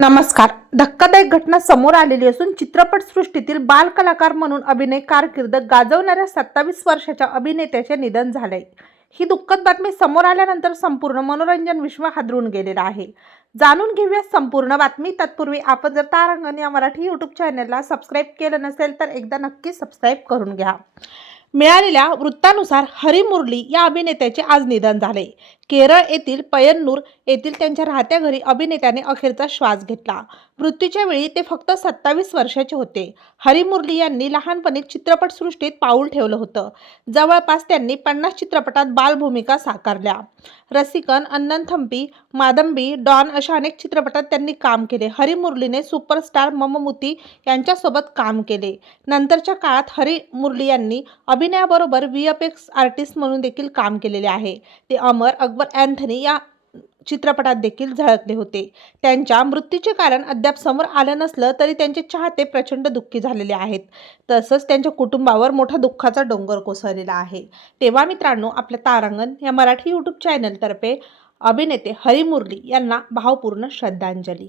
नमस्कार. धक्कादायक घटना समोर आलेली असून चित्रपटसृष्टीतील बाल कलाकार म्हणून अभिनय कारकीर्द गाजवणाऱ्या 27 वर्षाच्या अभिनेत्याचे निधन झाले. ही दुःखद बातमी समोर आल्यानंतर संपूर्ण मनोरंजन विश्व हादरून गेलेलं आहे. जाणून घेऊया संपूर्ण बातमी. तत्पूर्वी आपण जर तारांगण या मराठी यूट्यूब चॅनलला सबस्क्राईब केलं नसेल तर एकदा नक्की सबस्क्राईब करून घ्या. मिळालेल्या वृत्तानुसार हरी मुरली या अभिनेत्याचे आज निधन झाले. केरळ येथील पय्यन्नूर येथील त्यांच्या राहत्या घरी अभिनेत्याने अखेरचा श्वास घेतला. मृत्यूच्या वेळी ते फक्त 27 वर्षाचे होते. हरी मुरली यांनी लहानपणी चित्रपटसृष्टीत पाऊल ठेवलं होतं. जवळपास त्यांनी 50 चित्रपटात बालभूमिका साकारल्या. रसिकन, अण्णन थम्पी, मादंबी, डॉन अशा अनेक चित्रपटात त्यांनी काम केले. हरी मुरलीने सुपरस्टार मममूटी यांच्यासोबत काम केले. नंतरच्या काळात हरी मुरली यांनी अभिनयाबरोबर VFX आर्टिस्ट म्हणून देखील काम केलेले आहे. ते अमर अकबर अँथनी या चित्रपटात देखील झळकले होते. त्यांच्या मृत्यूचे कारण अद्याप समोर आलं नसलं तरी त्यांचे चाहते प्रचंड दुःखी झालेले आहेत. तसंच त्यांच्या कुटुंबावर मोठा दुःखाचा डोंगर कोसळलेला आहे. तेव्हा मित्रांनो, आपल्या तारांगण या मराठी यूट्यूब चॅनलतर्फे अभिनेते हरी मुरली यांना भावपूर्ण श्रद्धांजली.